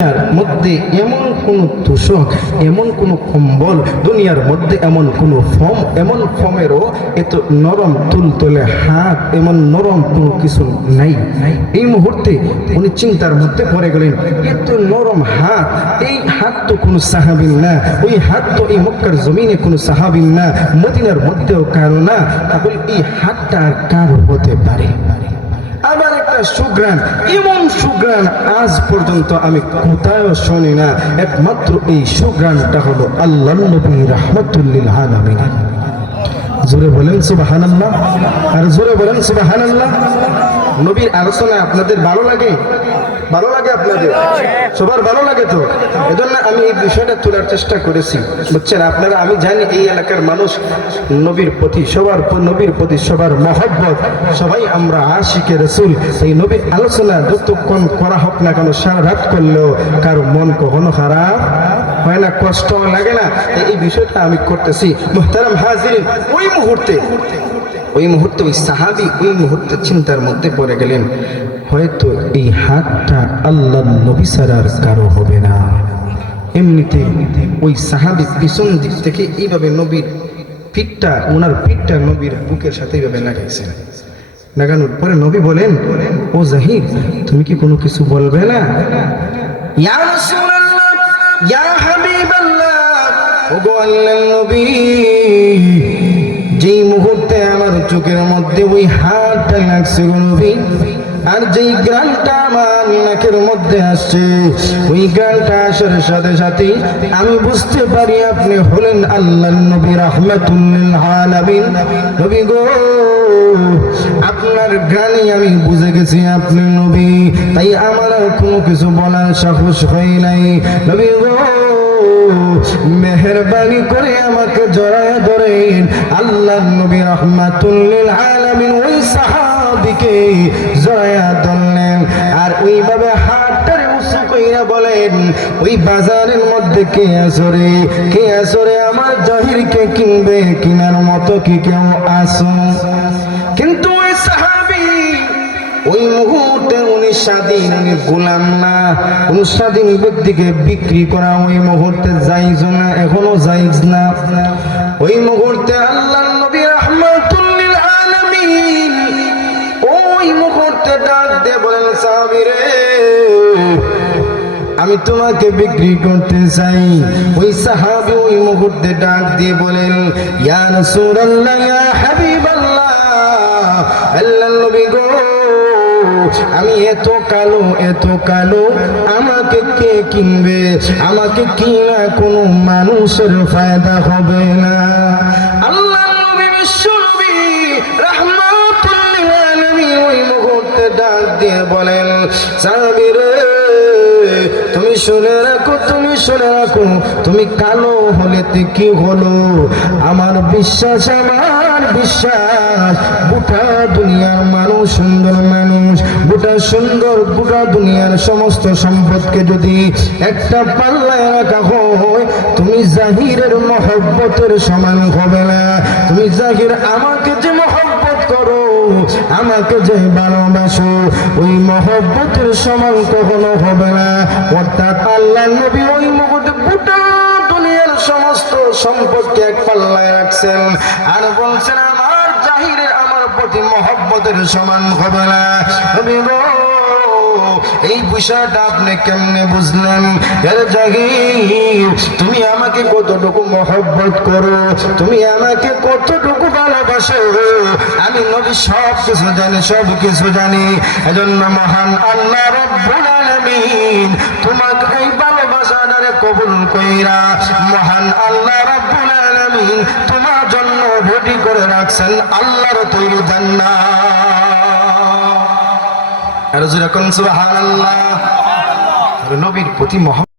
দুনিয়ার মধ্যে এমন কোন তোষক, এমন কোন কম্বল, দুনিয়ার মধ্যে এমন কোন ফর্ম, এমন ফর্মেরও এত নরম তুলতলে হাত, এমন নরম কোনো কিছু নাই। এই মুহূর্তে উনি চিন্তার মধ্যে পড়ে গেলেন, এত নরম হাত, এই হাত তো কোনো সাহাবীর না, ওই হাত তো এই মক্কার জমিনে কোনো সাহাবীর না, মদিনার মধ্যেও কারো না, তাহলে এই হাতটা আর কার হতে পারে? আবার একটা সুগ্রাণ, এমন সুগ্রাণ আজ পর্যন্ত আমি কোথাও শুনি না, একমাত্র এই সুগ্রাণটা হলো আল্লাহর নবী রাহমাতুল লিল আলামিন। জোরে বলেন সুবহানাল্লাহ, আর জোরে বলেন সুবহানাল্লাহ। নবীর আলোচনা আপনাদের ভালো লাগে? ভালো লাগে আপনাদের? সবার ভালো লাগে তো? এজন্য আমি এই বিষয়টা তোলার চেষ্টা করেছি, বুঝছেন আপনারা। আমি জানি এই এলাকার মানুষ নবীর প্রতি, নবীর প্রতি সবার মহব্বত, সবাই আমরা আশিকে রাসূল। এই নবীর আলোচনা যতক্ষণ করা হোক না কেন, সারা রাত করলেও কারো মন কখনো খারাপ হয় না, কষ্ট লাগে না। এই বিষয়টা আমি করতেছি। মুহতারাম হাজিরিন, ওই মুহূর্তে ওই সাহাবী ওই মুহূর্তে চিন্তার মধ্যে পড়ে গেলেন, হয়তো এই হাতটা আল্লাহর নবী ছাড়া আর কারো হবে না। এমনিতে ওই সাহাবী পিছন দিক থেকে এইভাবে নবীর পিঠটা, ওনার পিঠটা নবীর বুকের সাথে এইভাবে লাগাইছেন। লাগানোর পরে নবী বলেন, ও জাহিদ, তুমি কি কোনো কিছু বলবে না? ইয়া রাসূলুল্লাহ, ইয়া হাবিবাল্লাহ, ওগো আল্লাহর নবী, যেই মুহূর্তে আমার চোখের মধ্যে ওই হাতটা লাগছে গো নবী, আর যেই গ্রানটা আমার নাকের মধ্যে আসছে, ওই গ্রানটা আসার সাথে সাথে আমি বুঝতে পারি আপনি হলেন আল্লাহর নবী রাহমাতুল লিল আলামিন। নবী গো, আপনার গ্রানে আমি বুঝে গেছি আপনি নবী, তাই আমার আর কোনো কিছু বলার সাহস হয় নাই। নবী গো, মেহেরবানি করে আমাকে জড়ায় ধরেন। আল্লাহর নবী রাহমাতুল লিল আলামিন ওই সাহাবীকে জড়ায় ধরলেন, আর ওইভাবে হাতটারে উঁচু কইরা বলেন, ওই বাজারের মধ্যে কে আসরে আমার জাহিরকে কিনবে, কিনার মতো কি কেউ আসো? কিন্তু ওই সাহাবী ওই মুহূর্তে উনি স্বাধীন, উনি গোলাম না। কোন স্বাধীন ব্যক্তিকে বিক্রি করা ওই মুহূর্তে জায়েজ না, এখনো জায়েজ না। ওই মুহূর্তে আল্লাহর নবী রাহমাতুল লিল আলামিন ওই মুহূর্তে ডাক দিয়ে বলেন, সাহাবী রে, আমি তোমাকে বিক্রি করতে চাই। ওই সাহাবী ওই মুহূর্তে ডাক দিয়ে বলেন, ইয়া রাসূলুল্লাহ, ইয়া হাবিবাল্লাহ, আল্লাহর নবী গো, আমি এত কালো, আমাকে কে কিনবে? আমাকে কিনা কোনো মানুষের ফায়দা হবে না। আল্লাহর নবী বিশ্বনবী রাহমাতুল লিল আলামিন ওই মুহূর্তে ডাক দিয়ে বলেন, সাহাবী রে, তুমি শুনে রাখো, তুমি কালো হলে কি হলো? আমার বিশ্বাস গোটা দুনিয়ার মানুষ, সুন্দর মানুষ, গোটা দুনিয়ার সমস্ত সম্পদকে যদি একটা পাল্লায় রাখা হয়, তুমি জাহিরের মহব্বতের সমান হবে না। তুমি জাহির আমাকে যে মহব্বত করো, আমাকে যে ভালোবাসো, ওই মহব্বতের সমান কখনো হবে না। অর্থাৎ আল্লাহর নবী ওই মুহূর্তে গোটা দুনিয়ার সমস্ত সম্পদকে এক পাল্লায় রাখছেন, আর বলছেন আমার জাহিরের আমার প্রতি মহব্বতের সমান হবে না। নবী গো, এই বিষয়টা আপনি কেমনে বুঝলেন? এর জাহির, তুমি আমাকে কতটুকু মহব্বত করো, তুমি আমাকে কতটুকু ভালোবাসো, আমি নবী সব কিছু জানি। এজন্য মহান আল্লাহ রাব্বুল আলামিন তোমাকে এই ভালোবাসাটারে কবুল কইরা মহান আল্লাহ রাব্বুল আলামিন তোমার জন্য রেডি করে রাখছেন আল্লাহর তৈরি জান্নাত। আর যেরকম সুবহানাল্লাহ, নবীর প্রতি